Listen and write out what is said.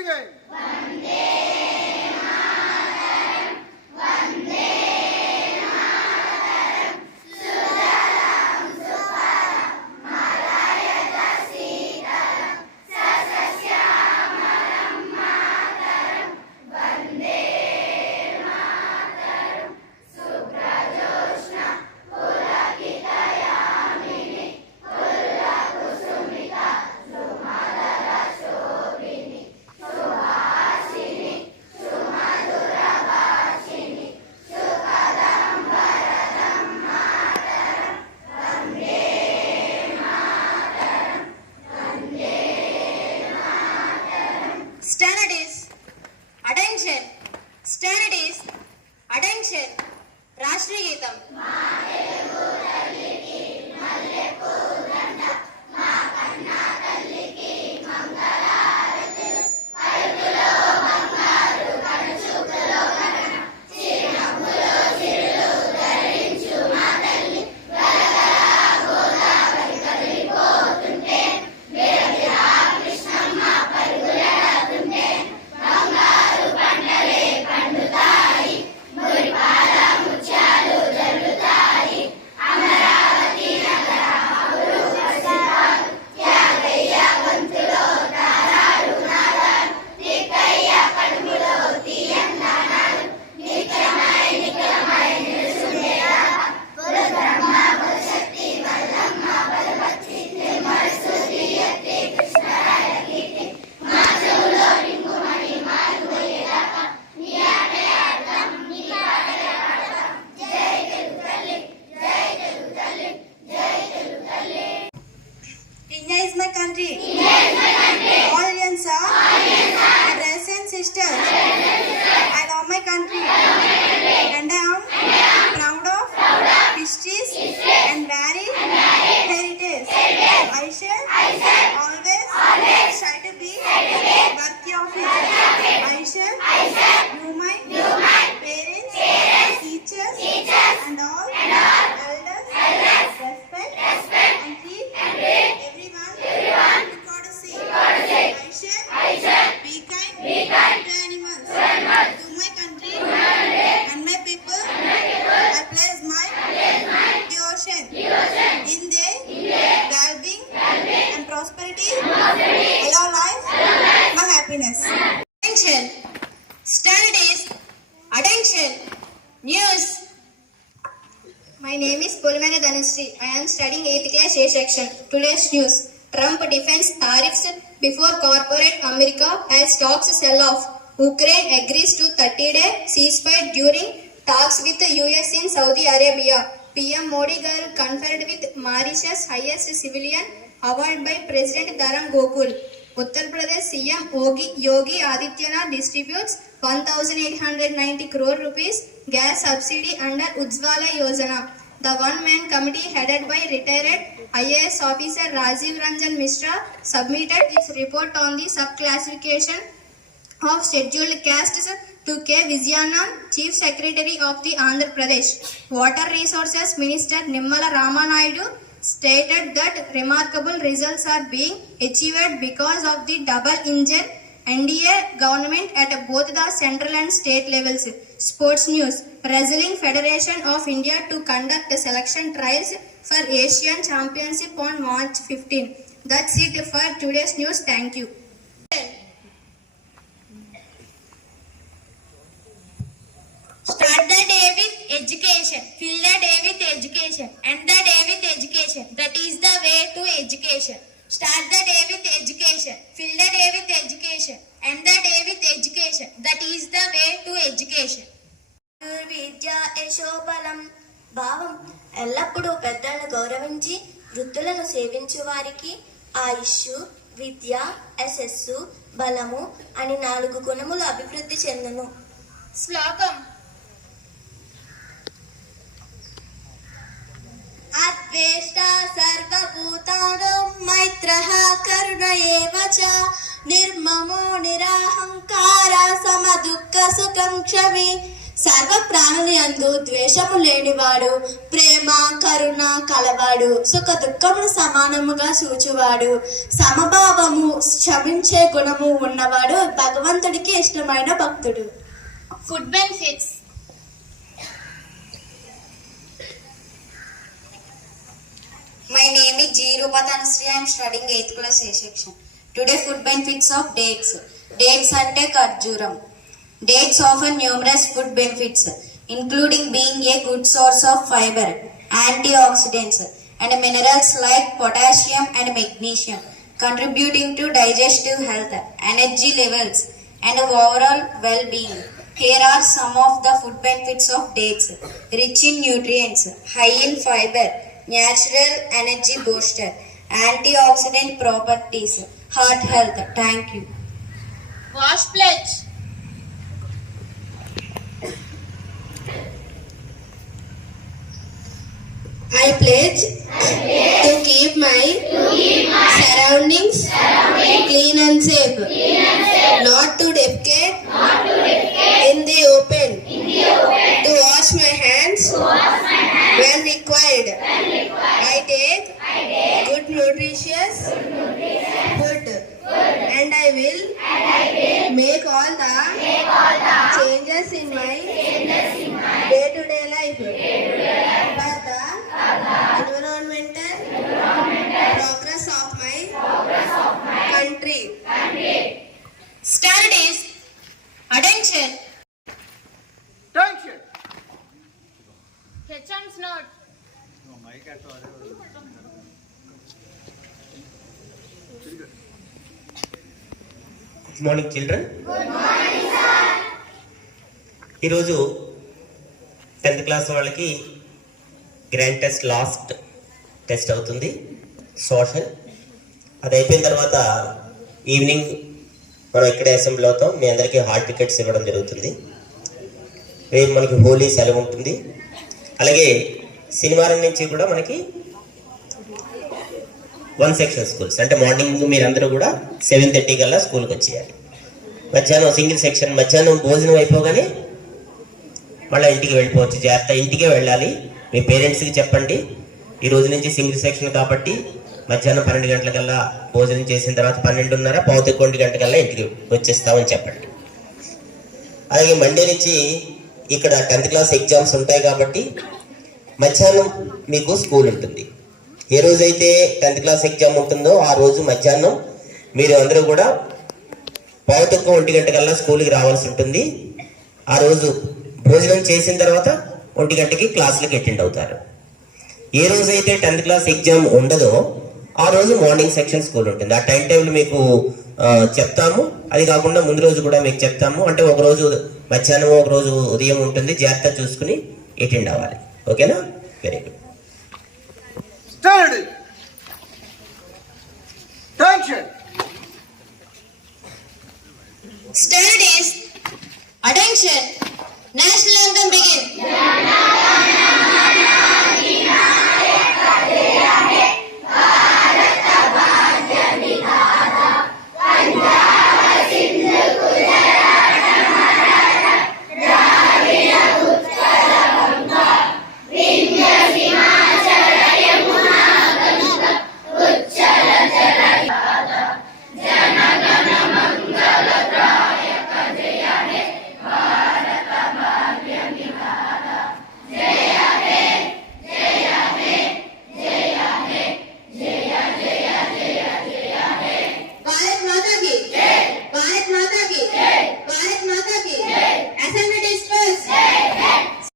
begin. రాష్ట్రీయ గీతం. India is my country. All Indians are my brothers and sisters. I love my country. And I am proud of histories and varied heritage. I shall always try to be worthy of it. I shall do my parents, teachers, and all elders respect and treat everyone courtesy. I shall be kind to animals, to my country and my people. I place my devotion in their well-being and prosperity. Allow life, my happiness. Attention! Standard is attention. News. My name is Polmana Dhanusri. I am studying 8th class A section. Today's news. Trump defends tariffs before corporate America as stocks sell off. Ukraine agrees to 30-day ceasefire during talks with the US in Saudi Arabia. PM Modi garu conferred with Mauritius highest civilian award by President Dharam Gokul. Uttar Pradesh CM Yogi Adityanath distributes 1,890 crore rupees gas subsidy under Ujjwala Yojana. The one-man committee headed by retired IAS officer Rajiv Ranjan Mishra submitted its report on the subclassification of scheduled castes to K. Vijayanand, Chief Secretary of the Andhra Pradesh. Water Resources Minister Nimmala Ramanaidu stated that remarkable results are being achieved because of the double engine NDA government at both the central and state levels. Sports news. Wrestling Federation of India to conduct selection trials for Asian Championship on March 15. That's it for today's news. Thank you. Start the day with education. Fill the day with education. End the day with education. That is the way to education. Start the day with education. Fill the day with education. End the day with education. That is the way to education. విద్య యశోబలం భావం ఎల్లప్పుడూ పెద్దలను గౌరవించి వృద్ధులను సేవించు వారికి ఆయుష్షు విద్య యశస్సు బలము అని 4 గుణములు అభివృద్ధి చెందును. శ్లోకం. అద్వేష్టా సర్వభూతానాం మైత్రః కరుణ ఏవ చ నిర్మమో నిరహంకార సమదుఃఖ సుఖం క్షమి సర్వ ప్రాణుని యందు ద్వేషము లేనివాడు, ప్రేమ కరుణ కలవాడు, సుఖ దుఃఖమును సమానముగా చూచువాడు, సమభావము క్షమించే గుణము ఉన్నవాడు భగవంతుడికి ఇష్టమైన భక్తుడు. Food benefits. My name is G. Rupa Tanusri. I am studying 8th class A section. Today food benefits of dates. Dates ante ఖర్జూరం. Dates offer numerous food benefits, including being a good source of fiber, antioxidants, and minerals like potassium and magnesium, contributing to digestive health, energy levels, and overall well-being. Here are some of the food benefits of dates. Rich in nutrients, high in fiber, natural energy booster, antioxidant properties, heart health. Thank you. Wash pledge. I pledge to keep my surroundings clean and safe, not to defecate in the open, to wash my hands when required. I take good nutritious food, and I will make all the changes in my day-to-day life for the environmental progress of my country. Standard is attention. Attention. H&M's note. Good morning children. ఈరోజు 10th class వాళ్ళకి grand test last test అవుతుంది, సోషల్. అది అయిపోయిన తర్వాత ఈవినింగ్ మనం ఇక్కడే అసెంబ్లీ అవుతాం. మీ అందరికీ హాల్ టికెట్స్ ఇవ్వడం జరుగుతుంది. రేపు మనకి హోలీ సెలవు ఉంటుంది. అలాగే శనివారం నుంచి కూడా మనకి 1 సెక్షన్ స్కూల్స్, అంటే మార్నింగ్ మీరందరూ కూడా 7:30 కల్లా స్కూల్కి వచ్చేయాలి. మధ్యాహ్నం సింగిల్ సెక్షన్, మధ్యాహ్నం భోజనం అయిపోగానే మళ్ళీ ఇంటికి వెళ్ళిపోవచ్చు. జాగ్రత్త, ఇంటికే వెళ్ళాలి. మీ పేరెంట్స్కి చెప్పండి, ఈ రోజు నుంచి సింగిల్ సెక్షన్ కాబట్టి మధ్యాహ్నం 12 గంటలకల్లా భోజనం చేసిన తర్వాత 12:30 1 గంటకల్లా ఇంటికి వచ్చేస్తామని చెప్పండి. అలాగే మండే నుంచి ఇక్కడ 10th క్లాస్ ఎగ్జామ్స్ ఉంటాయి కాబట్టి మధ్యాహ్నం మీకు స్కూల్ ఉంటుంది. ఏ రోజైతే 10th క్లాస్ ఎగ్జామ్ ఉంటుందో ఆ రోజు మధ్యాహ్నం మీరు అందరూ కూడా 1 గంటకల్లా స్కూల్కి రావాల్సి ఉంటుంది. ఆ రోజు భోజనం చేసిన తర్వాత 1 గంటకి క్లాసులకు అటెండ్ అవుతారు. ఏ రోజైతే 10th క్లాస్ ఎగ్జామ్ ఉండదో ఆ రోజు మార్నింగ్ సెక్షన్ స్కూల్ ఉంటుంది. ఆ టైం టేబుల్ మీకు చెప్తాము. అది కాకుండా ముందు రోజు కూడా మీకు చెప్తాము. అంటే ఒక రోజు మధ్యాహ్నం, ఒక రోజు ఉదయం ఉంటుంది. జాగ్రత్త చూసుకుని అటెండ్ అవ్వాలి. ఓకేనా? Very good. Standard. Attention. Standard is attention. National